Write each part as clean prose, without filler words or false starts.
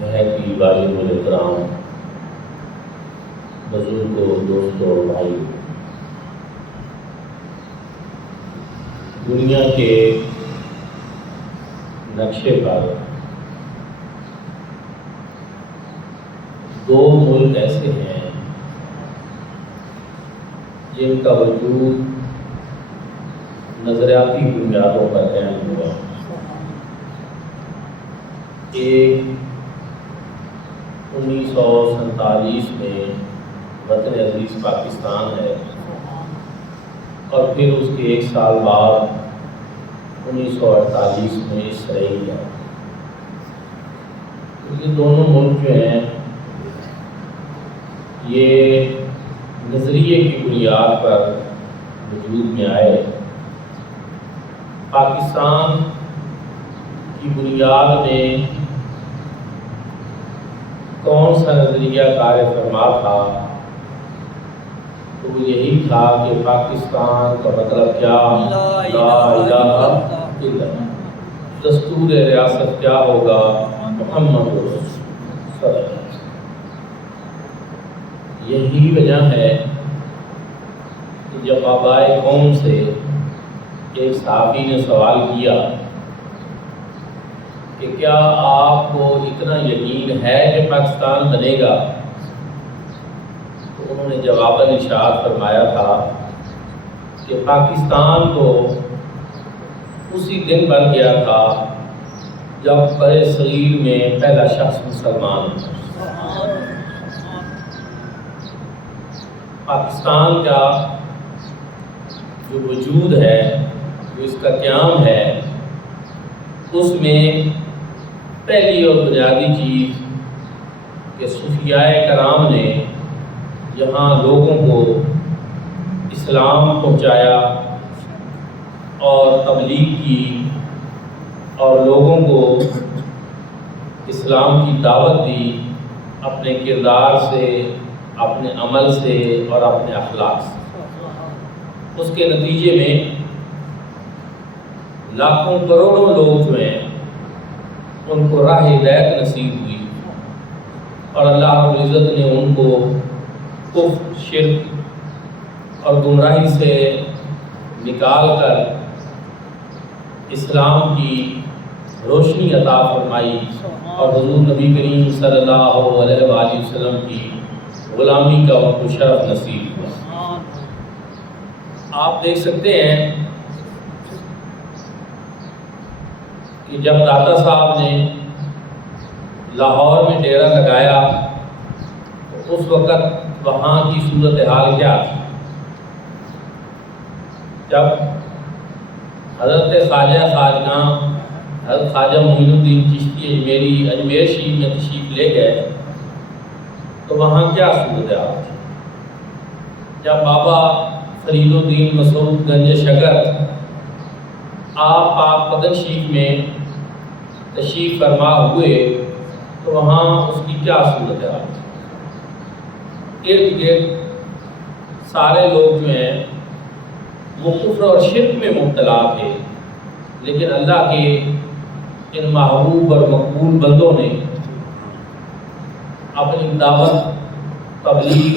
بہت ہی واجب الاحترام بزرگوں، دوستوں، بھائی، دنیا کے نقشے پر دو ملک ایسے ہیں جن کا وجود نظریاتی بنیادوں پر قائم ہوا۔ ایک 1947 میں وطن عزیز پاکستان ہے، اور پھر اس کے ایک سال بعد 1948 میں اسرائیل ہے۔ یہ دونوں ملک جو ہیں یہ نظریے کی بنیاد پر وجود میں آئے۔ پاکستان کی بنیاد میں کون سا نظریہ کار فرما تھا؟ تو وہ یہی تھا کہ پاکستان کا مطلب کیا؟ لا الہ الا اللہ۔ دستور ریاست کیا ہوگا؟ محمد رسول اللہ صلی اللہ علیہ وسلم۔ یہی وجہ ہے کہ جب آبائے قوم سے ایک صحابی نے سوال کیا کہ کیا آپ کو اتنا یقین ہے کہ پاکستان بنے گا، تو انہوں نے جواباً ارشاد فرمایا تھا کہ پاکستان تو اسی دن بن گیا تھا جب برِ صغیر میں پہلا شخص مسلمان تھا۔ پاکستان کا جو وجود ہے، جو اس کا قیام ہے، اس میں پہلی اور بنیادی چیز کہ صوفیاء کرام نے یہاں لوگوں کو اسلام پہنچایا اور تبلیغ کی اور لوگوں کو اسلام کی دعوت دی، اپنے کردار سے، اپنے عمل سے اور اپنے اخلاق سے۔ اس کے نتیجے میں لاکھوں کروڑوں لوگ جو ہیں ان کو راہ ہدایت نصیب ہوئی، اور اللہ رب العزت نے ان کو کفر، شرک اور گمراہی سے نکال کر اسلام کی روشنی عطا فرمائی، اور حضور نبی کریم صلی اللہ علیہ وآلہ وسلم کی غلامی کا ان کو شرف نصیب ہوا۔ آپ دیکھ سکتے ہیں کہ جب داتا صاحب نے لاہور میں ڈیرا لگایا تو اس وقت وہاں کی صورتحال کیا تھی؟ جب حضرت خواجہ خواجگاں حضرت خواجہ معین الدین چشتی اجمیری اجمیر شریف میں تشریف لے گئے تو وہاں کیا صورتحال تھی؟ جب بابا فرید الدین مسعود گنج شکر آپ پاک پتن شریف میں تشریف فرما ہوئے تو وہاں اس کی کیا صورتحال تھی؟ ارد گرد سارے لوگ جو ہیں وہ کفر اور شرک میں مبتلا تھے، لیکن اللہ کے ان محبوب اور مقبول بندوں نے اپنی دعوت، تبلیغ،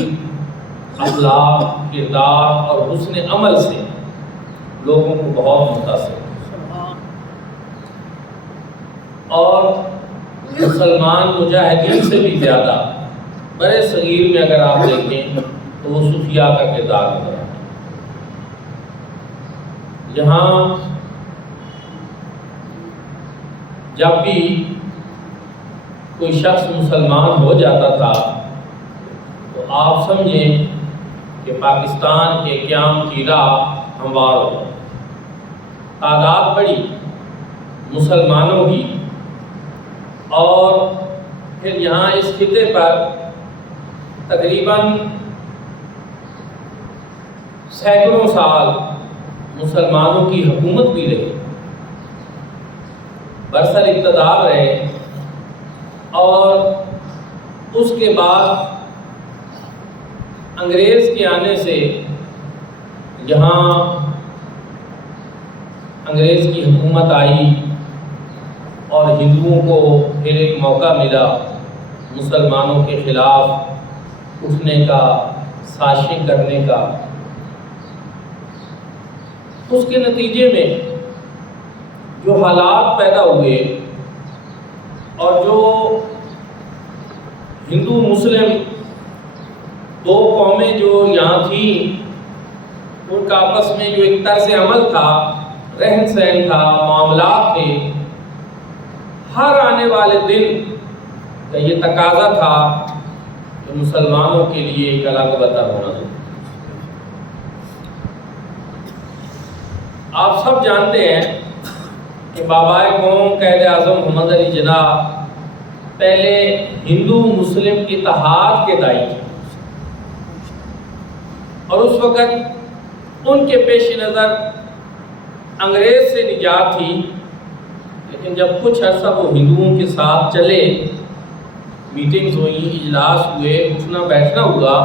اخلاق، کردار اور حسن عمل سے لوگوں کو بہت متاثر کیا۔ اور مسلمان مجاہدین سے بھی زیادہ برِ صغیر میں اگر آپ دیکھیں تو وہ صوفیاء کا کردار نظر آتا ہے۔ یہاں جب بھی کوئی شخص مسلمان ہو جاتا تھا تو آپ سمجھیں کہ پاکستان کے قیام کی راہ ہموار ہو، تعداد بڑی مسلمانوں کی، اور پھر یہاں اس خطے پر تقریباً سینکڑوں سال مسلمانوں کی حکومت بھی رہی، برسر اقتدار رہے، اور اس کے بعد انگریز کے آنے سے یہاں انگریز کی حکومت آئی اور ہندوؤں کو پھر ایک موقع ملا مسلمانوں کے خلاف اٹھنے کا، سازشیں کرنے کا، اس کے نتیجے میں جو حالات پیدا ہوئے اور جو ہندو مسلم دو قومیں جو یہاں تھیں ان کا آپس میں جو ایک طرز عمل تھا، رہن سہن تھا، معاملات تھے، ہر آنے والے دن کا یہ تقاضا تھا کہ مسلمانوں کے لیے ایک الگ وطن ہونا ضروری۔ آپ سب جانتے ہیں کہ بابائے قوم قائد اعظم محمد علی جناح پہلے ہندو مسلم اتحاد کے داعی تھے، اور اس وقت ان کے پیش نظر انگریز سے نجات تھی، لیکن جب کچھ عرصہ وہ ہندوؤں کے ساتھ چلے، میٹنگز ہوئیں، اجلاس ہوئے، اٹھنا بیٹھنا ہوا،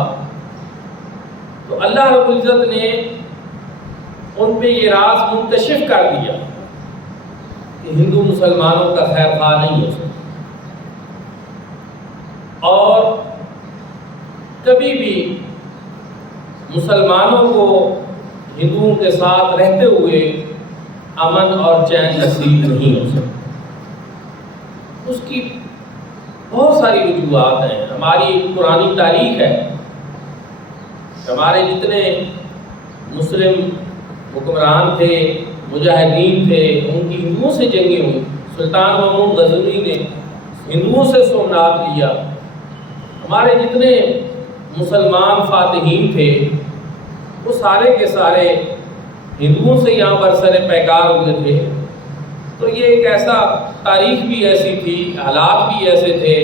تو اللہ رب العزت نے ان پہ یہ راز منکشف کر دیا کہ ہندو مسلمانوں کا خیر خواہ نہیں ہو سکتا، اور کبھی بھی مسلمانوں کو ہندوؤں کے ساتھ رہتے ہوئے امن اور چین نصیب نہیں ہو سکتا۔ اس کی بہت ساری وجوہات ہیں، ہماری پرانی تاریخ ہے، ہمارے جتنے مسلم حکمران تھے، مجاہدین تھے، ان کی ہندوؤں سے جنگیں ہوئی۔ سلطان محمود غزنوی نے ہندوؤں سے سومنات لیا۔ ہمارے جتنے مسلمان فاتحین تھے وہ سارے کے سارے ہندوؤں سے یہاں برسر پیکار ہوئے تھے۔ تو یہ ایک ایسا تاریخ بھی ایسی تھی، حالات بھی ایسے تھے۔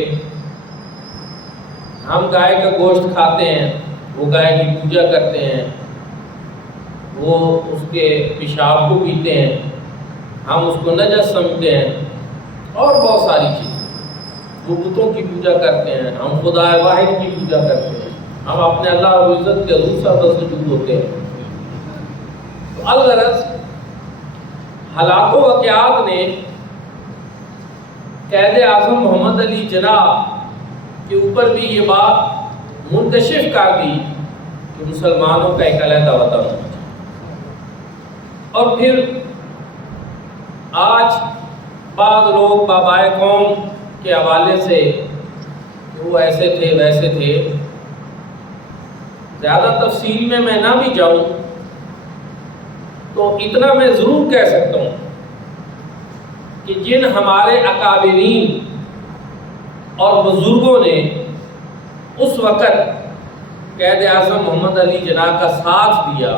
ہم گائے کا گوشت کھاتے ہیں، وہ گائے کی پوجا کرتے ہیں، وہ اس کے پیشاب کو پیتے ہیں، ہم اس کو نجس سمجھتے ہیں، اور بہت ساری چیزیں۔ وہ بتوں کی پوجا کرتے ہیں، ہم خدا واحد کی پوجا کرتے ہیں، ہم اپنے اللہ رب العزت کے حضور پر سجود ہوتے ہیں۔ تو الغرض حالات و واقعات نے قائد اعظم محمد علی جناح کے اوپر بھی یہ بات منکشف کر دی کہ مسلمانوں کا ایک علیحدہ وطن ہونا چاہیے۔ اور پھر آج بعض لوگ بابائے قوم کے حوالے سے وہ ایسے تھے ویسے تھے، زیادہ تفصیل میں نہ بھی جاؤں تو اتنا میں ضرور کہہ سکتا ہوں کہ جن ہمارے اکابرین اور بزرگوں نے اس وقت قائد اعظم محمد علی جناح کا ساتھ دیا،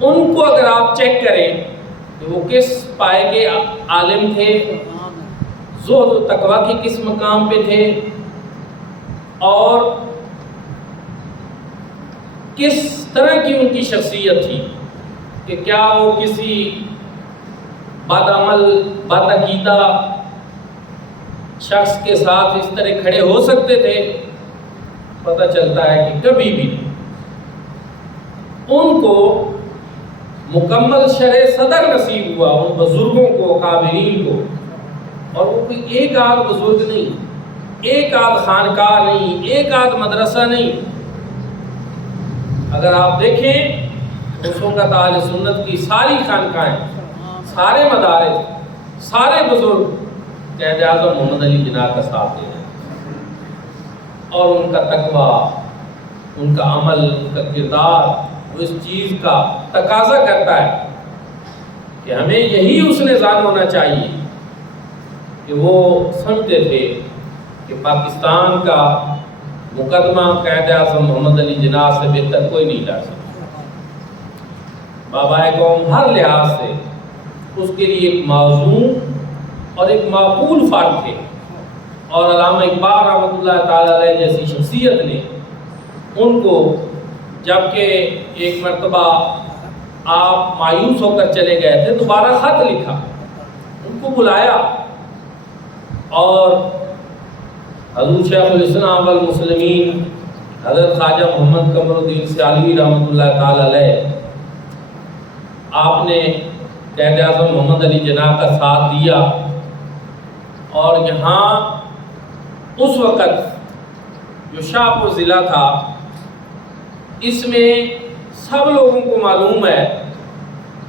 ان کو اگر آپ چیک کریں کہ وہ کس پائے کے عالم تھے، زہد و تقویٰ کی کس مقام پہ تھے، اور کس طرح کی ان کی شخصیت تھی، کہ کیا وہ کسی بد عمل بد عقیدہ شخص کے ساتھ اس طرح کھڑے ہو سکتے تھے؟ پتہ چلتا ہے کہ کبھی بھی نہیں۔ ان کو مکمل شرح صدر نصیب ہوا، ان بزرگوں کو، اکابرین کو، اور وہ کوئی ایک آدھ بزرگ نہیں، ایک آدھ خانقاہ نہیں، ایک آدھ مدرسہ نہیں۔ اگر آپ دیکھیں مسلمت اہل سنت کی ساری خانقاہیں، سارے مدارس، سارے بزرگ قائد اعظم محمد علی جناح کا ساتھ دے رہے ہیں، اور ان کا تقویٰ، ان کا عمل، ان کا کردار وہ اس چیز کا تقاضا کرتا ہے کہ ہمیں یہی حسن ظن ہونا چاہیے کہ وہ سمجھتے تھے کہ پاکستان کا مقدمہ قائد اعظم محمد علی جناح سے بہتر کوئی نہیں لڑ سکتا۔ بابائے قوم ہر لحاظ سے اس کے لیے ایک موزوں اور ایک معقول فرد تھے، اور علامہ اقبال رحمۃ اللہ تعالی علیہ جیسی شخصیت نے ان کو، جبکہ ایک مرتبہ آپ مایوس ہو کر چلے گئے تھے، دوبارہ خط لکھا، ان کو بلایا، اور حضور شیخ الاسلام والمسلمین حضرت خواجہ محمد قمر الدین سیالوی رحمۃ اللہ تعالی علیہ، آپ نے قائد اعظم محمد علی جناح کا ساتھ دیا، اور یہاں اس وقت جو شاہپور ضلع تھا، اس میں سب لوگوں کو معلوم ہے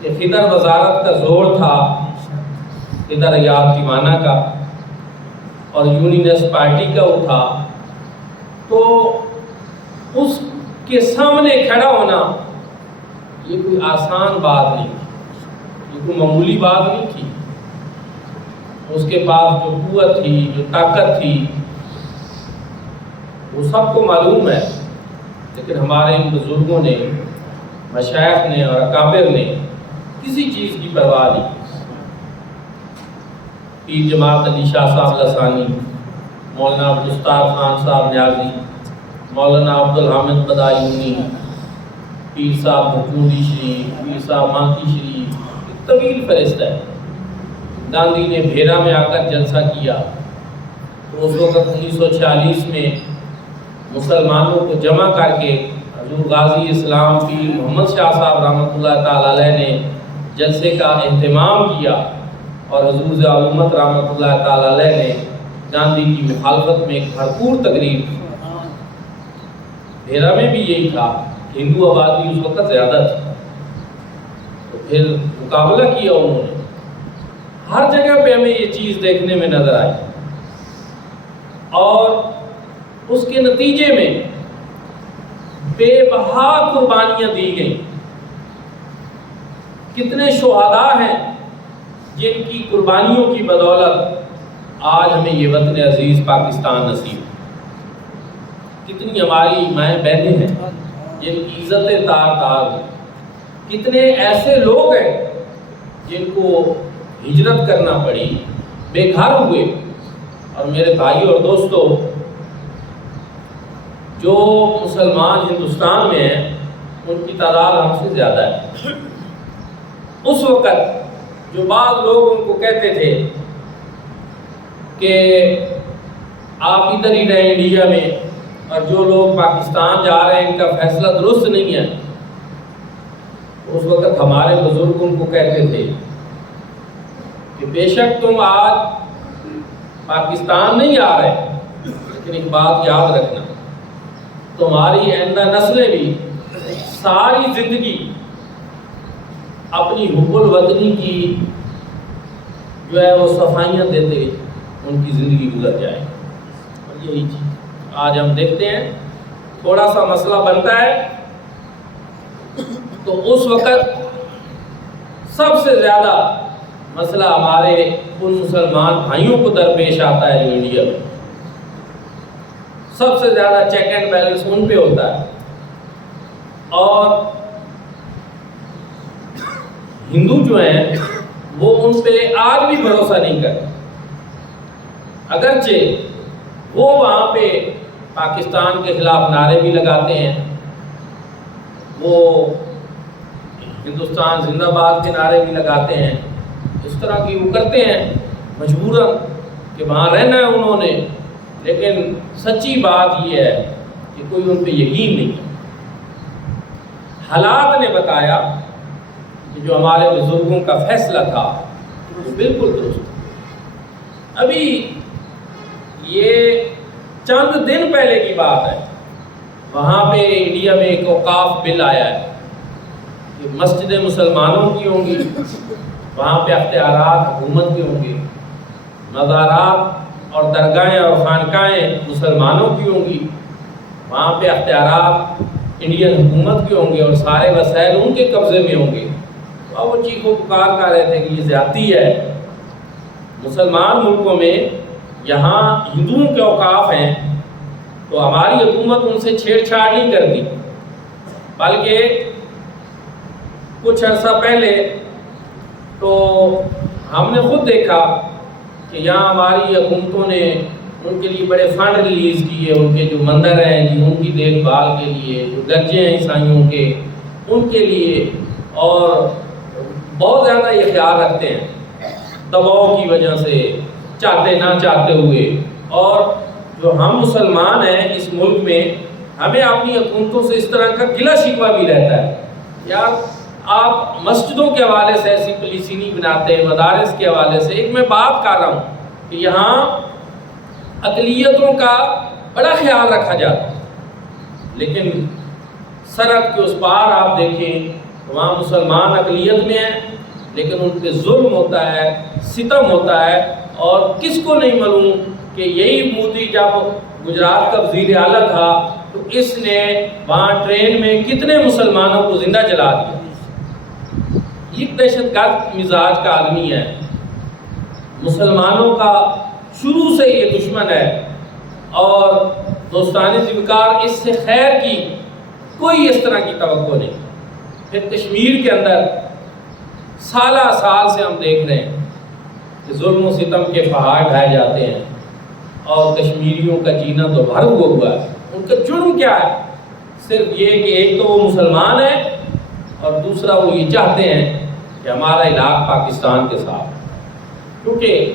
کہ خدر وزارت کا زور تھا، خدر ریاض دیوانہ کا اور یونینسٹ پارٹی کا وہ تھا، تو اس کے سامنے کھڑا ہونا یہ کوئی آسان بات نہیں تھی، یہ کوئی معمولی بات نہیں تھی۔ اس کے پاس جو قوت تھی، جو طاقت تھی، وہ سب کو معلوم ہے، لیکن ہمارے ان بزرگوں نے، مشائخ نے اور اکابر نے کسی چیز کی پرواہ نہیں۔ پیر جماعت علی شاہ صاحب لسانی، مولانا عبدالستار خان صاحب نیازی، مولانا عبدالحامد بدایونی، پیر صاحب بھٹوری شریف، پیر صاحب مانکی شریف، ایک طویل فہرست ہے۔ گاندھی نے بھیرا میں آ کر جلسہ کیا تو اس وقت 1946 میں مسلمانوں کو جمع کر کے حضور غازی اسلام پیر محمد شاہ صاحب رحمۃ اللہ تعالی علیہ نے جلسے کا اہتمام کیا، اور حضور ضیاءالامت رحمۃ اللہ تعالی علیہ نے گاندھی کی مخالفت میں ایک بھرپور تقریر کی۔ بھیرا میں بھی یہی تھا، ہندو آبادی اس وقت زیادہ تھی، تو پھر مقابلہ کیا انہوں نے۔ ہر جگہ پہ ہمیں یہ چیز دیکھنے میں نظر آئی، اور اس کے نتیجے میں بے بہا قربانیاں دی گئیں۔ کتنے شہداء ہیں جن کی قربانیوں کی بدولت آج ہمیں یہ وطن عزیز پاکستان نصیب۔ کتنی ہماری مائیں بہنیں ہیں جن کی عزتیں تار تار ہیں، کتنے ایسے لوگ ہیں جن کو ہجرت کرنا پڑی، بے گھر ہوئے۔ اور میرے بھائی اور دوستو، جو مسلمان ہندوستان میں ہیں ان کی تعداد ہم سے زیادہ ہے۔ اس وقت جو بعض لوگ ان کو کہتے تھے کہ آپ ادھر ہی رہیں انڈیا میں، اور جو لوگ پاکستان جا رہے ہیں ان کا فیصلہ درست نہیں ہے، اس وقت ہمارے بزرگ ان کو کہتے تھے کہ بے شک تم آج پاکستان نہیں آ رہے، لیکن ایک بات یاد رکھنا، تمہاری آئندہ نسلیں بھی ساری زندگی اپنی حب الوطنی کی جو ہے وہ صفائیاں دیتے ان کی زندگی گزر جائے۔ اور یہی چیز آج ہم دیکھتے ہیں، تھوڑا سا مسئلہ بنتا ہے تو اس وقت سب سے زیادہ مسئلہ ہمارے ان مسلمان بھائیوں کو درپیش آتا ہے جو انڈیا میں، سب سے زیادہ چیک اینڈ بیلنس ان پہ ہوتا ہے، اور ہندو جو ہیں وہ ان پہ آج بھی بھروسہ نہیں کرتے، اگرچہ وہ وہاں پہ پاکستان کے خلاف نعرے بھی لگاتے ہیں، وہ ہندوستان زندہ باد کے نعرے بھی لگاتے ہیں، اس طرح کی وہ کرتے ہیں مجبوراً کہ وہاں رہنا ہے انہوں نے، لیکن سچی بات یہ ہے کہ کوئی ان پہ یقین نہیں ہے۔ حالات نے بتایا کہ جو ہمارے بزرگوں کا فیصلہ تھا وہ بالکل درست۔ ابھی یہ چند دن پہلے کی بات ہے، وہاں پہ انڈیا میں ایک اوقاف بل آیا ہے کہ مسجدیں مسلمانوں کی ہوں گی، وہاں پہ اختیارات حکومت کے ہوں گے، مزارات اور درگاہیں اور خانقاہیں مسلمانوں کی ہوں گی، وہاں پہ اختیارات انڈین حکومت کے ہوں گے، اور سارے وسائل ان کے قبضے میں ہوں گے۔ تو وہ چیخ و پکار کر رہے تھے کہ یہ زیادتی ہے، مسلمان ملکوں میں یہاں ہندوؤں کے اوقاف ہیں تو ہماری حکومت ان سے چھیڑ چھاڑ نہیں کرتی، بلکہ کچھ عرصہ پہلے تو ہم نے خود دیکھا کہ یہاں ہماری حکومتوں نے ان کے لیے بڑے فنڈ ریلیز کیے، ان کے جو مندر ہیں جی ان کی دیکھ بھال کے لیے، جو گرجے ہیں عیسائیوں کے ان کے لیے، اور بہت زیادہ یہ خیال رکھتے ہیں دباؤ کی وجہ سے، چاہتے نہ چاہتے ہوئے۔ اور جو ہم مسلمان ہیں اس ملک میں، ہمیں اپنی حکومتوں سے اس طرح کا گلہ شکوہ بھی رہتا ہے، یار آپ مسجدوں کے حوالے سے ایسی پالیسی نہیں بناتے، مدارس کے حوالے سے۔ ایک میں بات کر رہا ہوں کہ یہاں اقلیتوں کا بڑا خیال رکھا جاتا ہے، لیکن سرحد کے اس پار آپ دیکھیں وہاں مسلمان اقلیت میں ہیں، لیکن ان پہ ظلم ہوتا ہے، ستم ہوتا ہے، اور کس کو نہیں معلوم کہ یہی مودی جب گجرات کا وزیر اعلیٰ تھا تو اس نے وہاں ٹرین میں کتنے مسلمانوں کو زندہ جلا دیا۔ یہ دہشت گرد مزاج کا آدمی ہے، مسلمانوں کا شروع سے یہ دشمن ہے، اور دوستان ذوالفقار اس سے خیر کی کوئی اس طرح کی توقع نہیں۔ پھر کشمیر کے اندر سالہ سال سے ہم دیکھ رہے ہیں کہ ظلم و ستم کے پہاڑ ڈھائے جاتے ہیں، اور کشمیریوں کا جینا تو بھر ہوا ہے۔ ان کا جرم کیا ہے؟ صرف یہ کہ ایک تو وہ مسلمان ہے، اور دوسرا وہ یہ چاہتے ہیں کہ ہمارا علاقہ پاکستان کے ساتھ، کیونکہ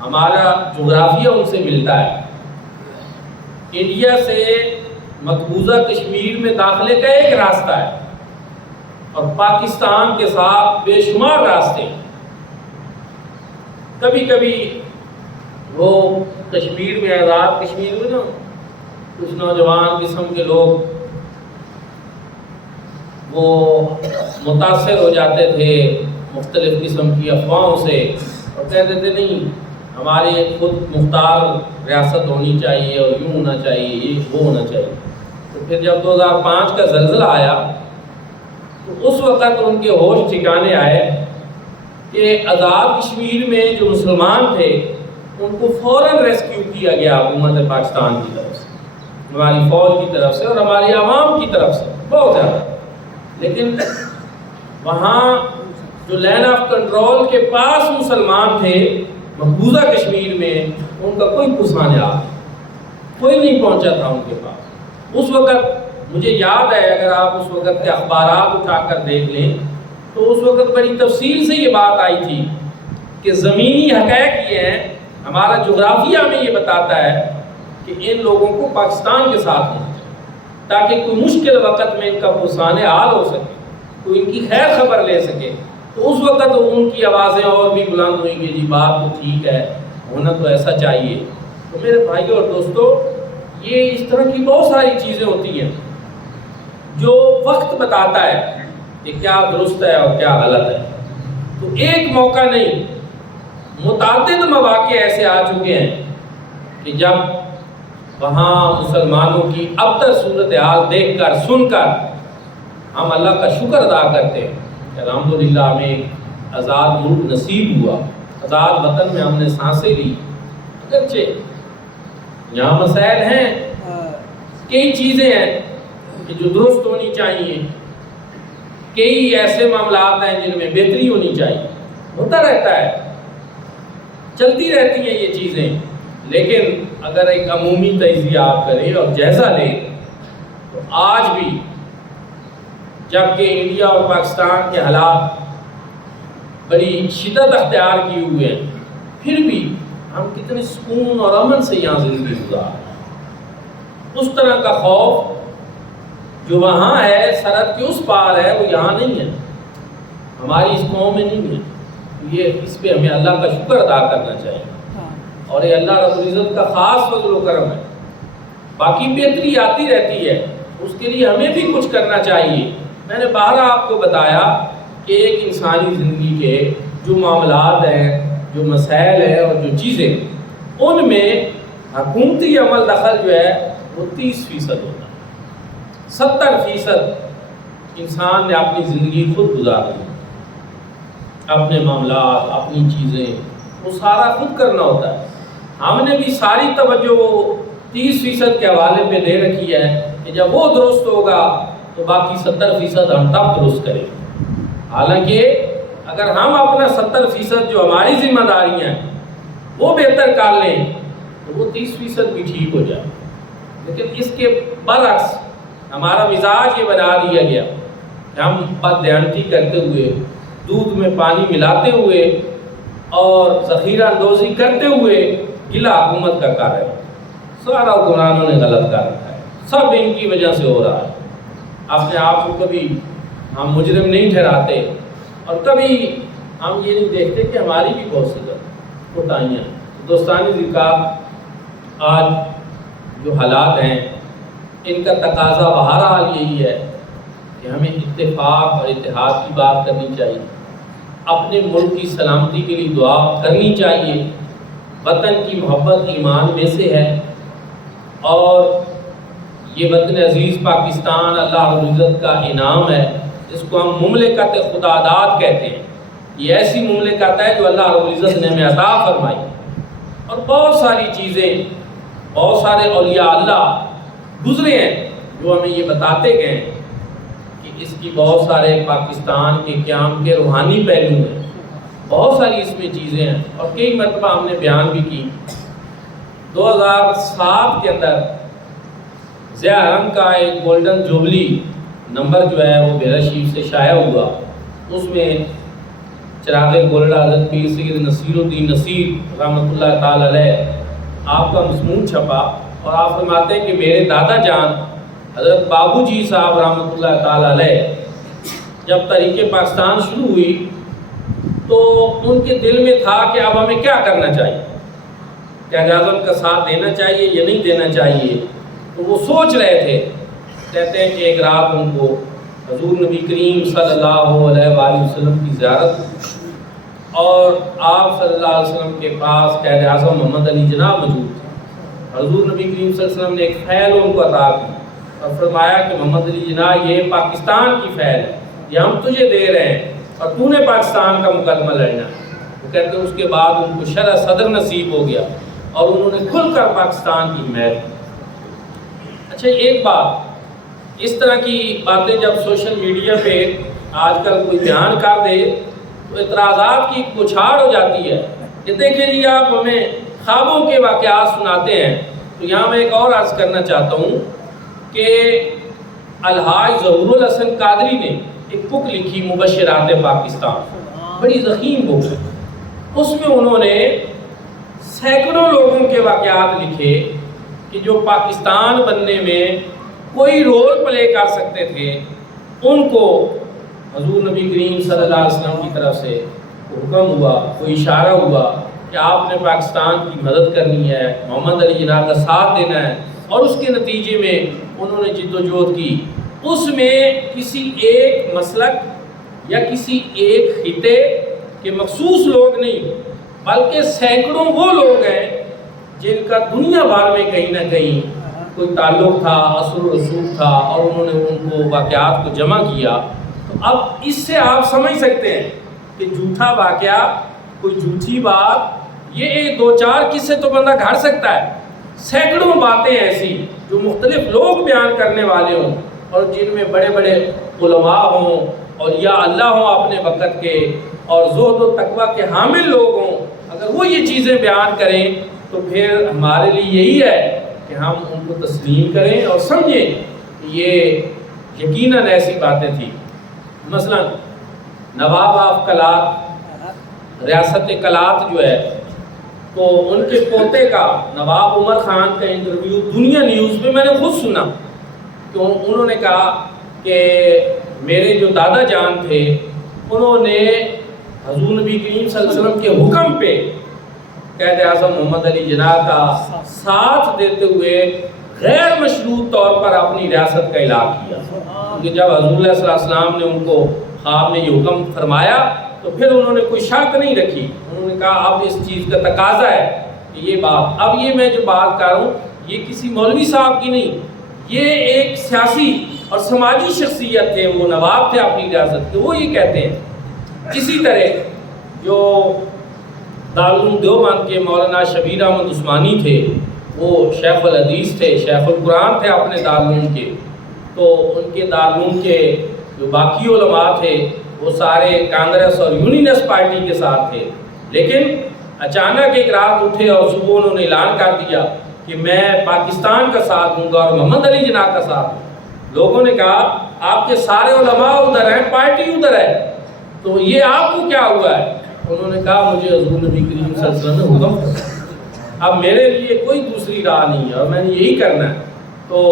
ہمارا جغرافیہ ان سے ملتا ہے۔ انڈیا سے مقبوضہ کشمیر میں داخلے کا ایک راستہ ہے، اور پاکستان کے ساتھ بے شمار راستے ہیں۔ کبھی کبھی وہ کشمیر میں، آزاد کشمیر میں نا، کچھ نوجوان قسم کے لوگ وہ متاثر ہو جاتے تھے مختلف قسم کی افواہوں سے، اور کہتے تھے نہیں ہماری خود مختار ریاست ہونی چاہیے، اور یوں ہونا چاہیے، یہ وہ ہونا چاہیے۔ تو پھر جب 2005 کا زلزلہ آیا تو اس وقت ان کے ہوش ٹھکانے آئے کہ آزاد کشمیر میں جو مسلمان تھے ان کو فوراً ریسکیو کیا گیا حکومت پاکستان کی طرف سے، ہماری فوج کی طرف سے اور ہماری عوام کی طرف سے بہت زیادہ۔ لیکن وہاں جو لینڈ آف کنٹرول کے پاس مسلمان تھے مقبوضہ کشمیر میں، ان کا کوئی پسانے آ کوئی نہیں پہنچا تھا ان کے پاس۔ اس وقت مجھے یاد ہے، اگر آپ اس وقت کے اخبارات اٹھا کر دیکھ لیں تو اس وقت بڑی تفصیل سے یہ بات آئی تھی کہ زمینی حقائق یہ ہیں، ہمارا جغرافیہ میں یہ بتاتا ہے کہ ان لوگوں کو پاکستان کے ساتھ ہونا چاہیے، تاکہ کوئی مشکل وقت میں ان کا پرسان حال ہو سکے، کوئی ان کی خیر خبر لے سکے۔ تو اس وقت ان کی آوازیں اور بھی بلند ہوئیں کہ جی بات تو ٹھیک ہے، ہونا تو ایسا چاہیے۔ تو میرے بھائیوں اور دوستو، یہ اس طرح کی بہت ساری چیزیں ہوتی ہیں جو وقت بتاتا ہے کہ کیا درست ہے اور کیا غلط ہے۔ تو ایک موقع نہیں، متعدد مواقع ایسے آ چکے ہیں کہ جب وہاں مسلمانوں کی ابتر صورتحال دیکھ کر سن کر ہم اللہ کا شکر ادا کرتے ہیں کہ الحمدللہ ہمیں ایک آزاد ملک نصیب ہوا، آزاد وطن میں ہم نے سانسیں لی۔ اگرچہ یہاں مسائل ہیں، کئی چیزیں ہیں کہ جو درست ہونی چاہیے، کئی ایسے معاملات ہیں جن میں بہتری ہونی چاہیے، ہوتا رہتا ہے، چلتی رہتی ہیں یہ چیزیں۔ لیکن اگر ایک عمومی تجزیہ آپ کریں اور جائزہ لیں تو آج بھی جبکہ انڈیا اور پاکستان کے حالات بڑی شدت اختیار کیے ہوئے ہیں، پھر بھی ہم کتنے سکون اور امن سے یہاں زندگی گزار رہے ہیں۔ اس طرح کا خوف جو وہاں ہے، سرحد کے اس پار ہے، وہ یہاں نہیں ہے، ہماری اس قوم میں نہیں ہے۔ یہ اس پہ ہمیں اللہ کا شکر ادا کرنا چاہیے، اور یہ اللہ رب العزت کا خاص فضل و کرم ہے۔ باقی بہتری آتی رہتی ہے، اس کے لیے ہمیں بھی کچھ کرنا چاہیے۔ میں نے باہر آپ کو بتایا کہ ایک انسانی زندگی کے جو معاملات ہیں، جو مسائل ہیں اور جو چیزیں، ان میں حکومتی عمل دخل جو ہے وہ 30% ہوتا ہے۔ 70% انسان نے اپنی زندگی خود گزارنی، اپنے معاملات، اپنی چیزیں، وہ سارا خود کرنا ہوتا ہے۔ ہم نے بھی ساری توجہ 30% کے حوالے پہ دے رکھی ہے کہ جب وہ درست ہوگا تو باقی 70% ہم تب درست کریں گے۔ حالانکہ اگر ہم اپنا 70% جو ہماری ذمہ داریاں ہیں وہ بہتر کر لیں تو وہ 30% بھی ٹھیک ہو جائے۔ لیکن اس کے برعکس ہمارا مزاج یہ بنا دیا گیا کہ ہم بد دیانتی کرتے ہوئے، دودھ میں پانی ملاتے ہوئے اور ذخیرہ اندوزی کرتے ہوئے گلا حکومت کا کر رہے ہیں۔ سارا قرآنوں نے غلط کر رکھا ہے، سب ان کی وجہ سے ہو رہا ہے۔ اپنے آپ کو کبھی ہم مجرم نہیں ٹھہراتے، اور کبھی ہم یہ نہیں دیکھتے کہ ہماری بھی بہت سی کوتاہیاں ہیں۔ دوستانی ذکر آج جو حالات ہیں ان کا تقاضا بہرحال یہی ہے کہ ہمیں اتفاق اور اتحاد کی بات کرنی چاہیے، اپنے ملک کی سلامتی کے لیے دعا کرنی چاہیے۔ وطن کی محبت ایمان میں سے ہے، اور یہ وطن عزیز پاکستان اللہ رب العزت کا انعام ہے، جس کو ہم مملکت خداداد کہتے ہیں۔ یہ ایسی مملکت ہے جو اللہ رب العزت نے ہمیں عطا فرمائی، اور بہت ساری چیزیں، بہت سارے اولیاء اللہ گزرے ہیں جو ہمیں یہ بتاتے گئے ہیں کہ اس کی بہت سارے پاکستان کے قیام کے روحانی پہلو ہیں، بہت ساری اس میں چیزیں ہیں، اور کئی مرتبہ ہم نے بیان بھی کی۔ 2007 کے اندر ضیاء حرم کا ایک گولڈن جوبلی نمبر جو ہے وہ بیرا شریف سے شائع ہوا، اس میں چراغ گولڈا حضرت پیر سید نصیر الدین نصیر رحمۃ اللہ تعالی علیہ آپ کا مضمون چھپا، اور آپ فرماتے ہیں کہ میرے دادا جان حضرت بابو جی صاحب رحمۃ اللہ تعالی علیہ جب تحریک پاکستان شروع ہوئی تو ان کے دل میں تھا کہ اب ہمیں کیا کرنا چاہیے، قائد اعظم کا ساتھ دینا چاہیے یا نہیں دینا چاہیے۔ تو وہ سوچ رہے تھے، کہتے ہیں کہ ایک رات ان کو حضور نبی کریم صلی اللہ علیہ وآلہ وسلم کی زیارت، اور آپ صلی اللہ علیہ وسلم کے پاس قائد اعظم محمد علی جناح موجود تھے۔ حضور نبی کریم صلی اللہ علیہ وسلم نے ایک فعل ان کو عطا کی اور فرمایا کہ محمد علی جناح یہ پاکستان کی فعل ہے، یہ ہم تجھے دے رہے ہیں اور تو نے پاکستان کا مقدمہ لڑنا ہے۔ وہ کہتے ہیں اس کے بعد ان کو شرح صدر نصیب ہو گیا اور انہوں نے کھل کر پاکستان کی حمایت کی۔ اچھا، ایک بات، اس طرح کی باتیں جب سوشل میڈیا پہ آج کل کوئی بیان کر دے تو اعتراضات کی بچھاڑ ہو جاتی ہے کہ دیکھیں جی آپ ہمیں خوابوں کے واقعات سناتے ہیں۔ تو یہاں میں ایک اور عرض کرنا چاہتا ہوں کہ الحاج ظہور الحسن قادری نے ایک بک لکھی مبشرات پاکستان، بڑی ضخیم بک ہے۔ اس میں انہوں نے سینکڑوں لوگوں کے واقعات لکھے کہ جو پاکستان بننے میں کوئی رول پلے کر سکتے تھے، ان کو حضور نبی کریم صلی اللہ علیہ وسلم کی طرف سے حکم ہوا، کوئی اشارہ ہوا کہ آپ نے پاکستان کی مدد کرنی ہے، محمد علی جناح کا ساتھ دینا ہے، اور اس کے نتیجے میں انہوں نے جد و جہد کی۔ اس میں کسی ایک مسلک یا کسی ایک خطے کے مخصوص لوگ نہیں، بلکہ سینکڑوں وہ لوگ ہیں جن کا دنیا بھر میں کہیں نہ کہیں کوئی تعلق تھا، اثر و رسوخ تھا، اور انہوں نے ان کو واقعات کو جمع کیا۔ تو اب اس سے آپ سمجھ سکتے ہیں کہ جھوٹا واقعہ، کوئی جھوٹی بات، یہ ایک دو چار قصے تو بندہ گھڑ سکتا ہے، سینکڑوں باتیں ایسی جو مختلف لوگ بیان کرنے والے ہوں اور جن میں بڑے بڑے علماء ہوں اور یا اللہ ہوں اپنے وقت کے، اور زہد و تقویٰ کے حامل لوگ ہوں، اگر وہ یہ چیزیں بیان کریں تو پھر ہمارے لیے یہی ہے کہ ہم ان کو تسلیم کریں اور سمجھیں کہ یہ یقیناً ایسی باتیں تھیں۔ مثلا نواب آف کلات، ریاست کلات جو ہے، تو ان کے پوتے کا نواب عمر خان کا انٹرویو دنیا نیوز پہ میں نے خود سنا، تو انہوں نے کہا کہ میرے جو دادا جان تھے انہوں نے حضور نبی کریم صلی اللہ علیہ وسلم کے حکم پہ قائد اعظم محمد علی جناح کا ساتھ دیتے ہوئے غیر مشروط طور پر اپنی ریاست کا اعلان کیا، کیونکہ جب حضور اللہ صلی اللہ علیہ وسلم نے ان کو خواب میں یہ حکم فرمایا تو پھر انہوں نے کوئی شرط نہیں رکھی، انہوں نے کہا اب اس چیز کا تقاضا ہے کہ یہ بات، اب یہ میں جو بات کر رہا ہوں یہ کسی مولوی صاحب کی نہیں، یہ ایک سیاسی اور سماجی شخصیت تھے، وہ نواب تھے اپنی ریاست کے، وہ یہ کہتے ہیں۔ اسی طرح جو دارالعلوم دیوبند کے مولانا شبیر احمد عثمانی تھے، وہ شیخ الحدیث تھے، شیخ القرآن تھے اپنے دارالعلوم کے، تو ان کے دارالعلوم کے جو باقی علماء تھے وہ سارے کانگریس اور یونینسٹ پارٹی کے ساتھ تھے، لیکن اچانک ایک رات اٹھے اور صبح انہوں نے اعلان کر دیا کہ میں پاکستان کا ساتھ دوں گا اور محمد علی جناح کا ساتھ دوں۔ لوگوں نے کہا آپ کے سارے علماء ادھر ہیں، پارٹی ادھر ہے، تو یہ آپ کو کیا ہوا ہے؟ انہوں نے کہا مجھے حضور نبی کریم صلی اللہ علیہ وسلم نے حکم فرمایا، اب میرے لیے کوئی دوسری راہ نہیں ہے اور میں نے یہی کرنا ہے۔ تو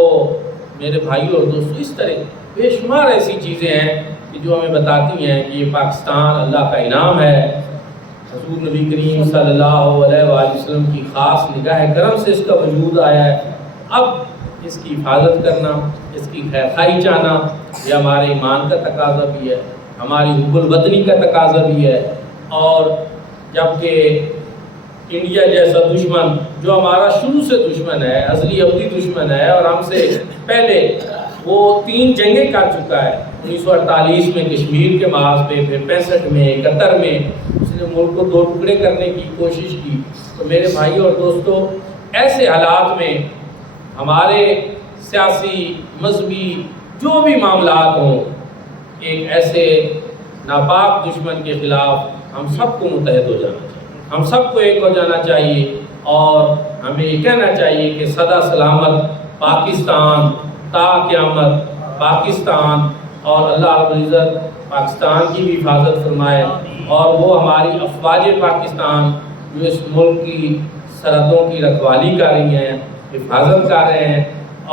میرے بھائیوں اور دوستوں، اس طرح بے شمار ایسی چیزیں ہیں کہ جو ہمیں بتاتی ہیں کہ یہ پاکستان اللہ کا انعام ہے۔ حضور نبی کریم صلی اللہ علیہ وآلہ وسلم کی خاص نگاہ کرم سے اس کا وجود آیا ہے۔ اب اس کی حفاظت کرنا، اس کی خیر خواہی چاہنا، یہ ہمارے ایمان کا تقاضا بھی ہے، ہماری حب الوطنی کا تقاضا بھی ہے۔ اور جبکہ انڈیا جیسا دشمن جو ہمارا شروع سے دشمن ہے، ازلی ابدی دشمن ہے، اور ہم سے پہلے وہ 3 جنگیں کر چکا ہے، 1948 میں کشمیر کے محاذ پہ، پھر 65 میں، 71 میں اس نے ملک کو 2 ٹکڑے کرنے کی کوشش کی۔ تو میرے بھائی اور دوستو، ایسے حالات میں ہمارے سیاسی، مذہبی جو بھی معاملات ہوں، ایک ایسے ناپاک دشمن کے خلاف ہم سب کو متحد ہو جانا چاہیے، ہم سب کو ایک ہو جانا چاہیے، اور ہمیں یہ کہنا چاہیے کہ سدا سلامت پاکستان، تا قیامت پاکستان، اور اللہ رب العزت پاکستان کی بھی حفاظت فرمائے، اور وہ ہماری افواج پاکستان جو اس ملک کی سرحدوں کی رکھوالی کر رہی ہیں، حفاظت کر رہے ہیں،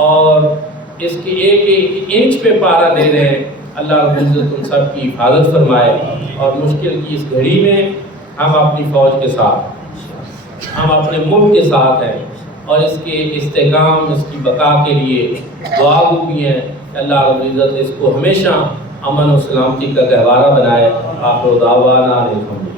اور اس کے ایک ایک انچ پہ پارا دے رہے ہیں، اللہ رب العزت ان سب کی حفاظت فرمائے۔ اور مشکل کی اس گھڑی میں ہم اپنی فوج کے ساتھ، ہم اپنے ملک کے ساتھ ہیں، اور اس کے استحکام، اس کی بقا کے لیے دعا گو بھی ہیں کہ اللہ رب العزت اس کو ہمیشہ امن و سلامتی کا گہوارہ بنائے۔ آخر دعوانا الحمدللہ۔